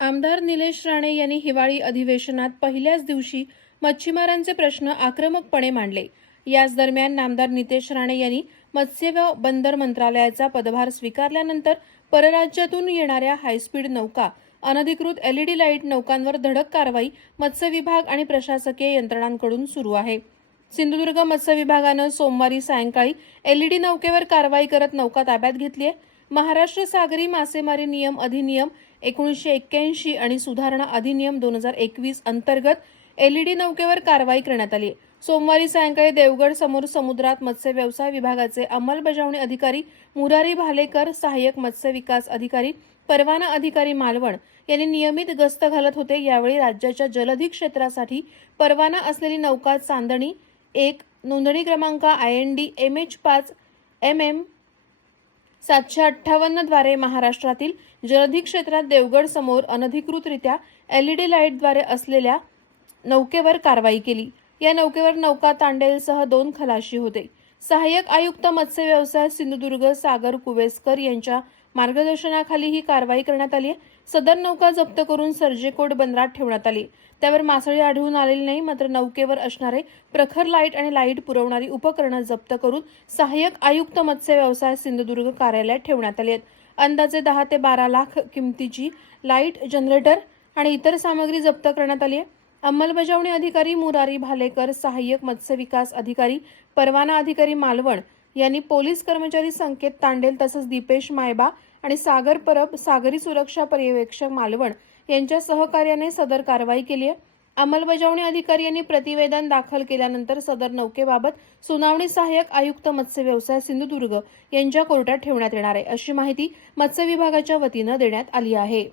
आमदार निलेश राणे यांनी हिवाळी अधिवेशनात पहिल्याच दिवशी मच्छीमारांचे प्रश्न आक्रमकपणे मांडले. याच दरम्यान नामदार नितेश राणे यांनी मत्स्य व बंदर मंत्रालयाचा पदभार स्वीकारल्यानंतर परराज्यातून येणाऱ्या हायस्पीड नौका अनधिकृत एलईडी लाइट नौकांवर धडक कारवाई मत्स्य विभाग आणि प्रशासकीय यंत्रणांकडून सुरू आहे. सिंधुदुर्ग मत्स्य विभागानं सोमवारी सायंकाळी एलईडी नौकेवर कारवाई करत नौका ताब्यात घेतली आहे महाराष्ट्र सागरी मासेमारी नियम अधिनियम एकोणीसशे एक्क्याऐंशी आणि सुधारणा अधिनियम दोन हजार एकवीस अंतर्गत एलईडी नौकेवर कारवाई करण्यात आली. सोमवारी सायंकाळी देवगड समोर समुद्रात मत्स्य व्यवसाय विभागाचे अंमलबजावणी अधिकारी मुरारी भालेकर सहाय्यक मत्स्य विकास अधिकारी परवाना अधिकारी मालवण यांनी नियमित गस्त घालत होते. यावेळी राज्याच्या जलधी क्षेत्रासाठी परवाना असलेली नौका चांदणी एक नोंदणी क्रमांक I N D M H पाच एम एम सातशे अठ्ठावन्नद्वारे महाराष्ट्रातील जलधी क्षेत्रात देवगड समोर अनधिकृतरित्या एलईडी लाईटद्वारे असलेल्या नौकेवर कारवाई केली. या नौकेवर नौका तांडेलसह दोन खलाशी होते. सहाय्यक आयुक्त मत्स्य व्यवसाय सिंधुदुर्ग सागर कुवेसकर यांच्या मार्गदर्शनाखाली ही कारवाई करण्यात आली आहे. सदर नौका जप्त करून सर्जेकोट बंदरात ठेवण्यात आली. त्यावर मासळी आढळून आलेली नाही मात्र नौकेवर असणारे प्रखर लाइट आणि लाइट पुरवणारी उपकरणं जप्त करून सहाय्यक आयुक्त मत्स्य व्यवसाय सिंधुदुर्ग कार्यालयात ठेवण्यात आली आहेत. अंदाजे दहा ते बारा लाख किमतीची लाइट जनरेटर आणि इतर सामग्री जप्त करण्यात आली आहे. अंमलबजावणी अधिकारी मुरारी भालेकर सहाय्यक मत्स्य विकास अधिकारी परवाना अधिकारी मालवण यांनी पोलीस कर्मचारी संकेत तांडेल तसंच दीपेश मायबा आणि सागर परब सागरी सुरक्षा पर्यवेक्षक मालवण यांच्या सहकार्याने सदर कारवाई केली आहे. अंमलबजावणी अधिकारी यांनी प्रतिवेदन दाखल केल्यानंतर सदर नौकेबाबत सुनावणी सहाय्यक आयुक्त मत्स्य व्यवसाय सिंधुदुर्ग यांच्या कोर्टात ठेवण्यात येणार आहे. अशी माहिती मत्स्य विभागाच्या वतीनं देण्यात आली आहे.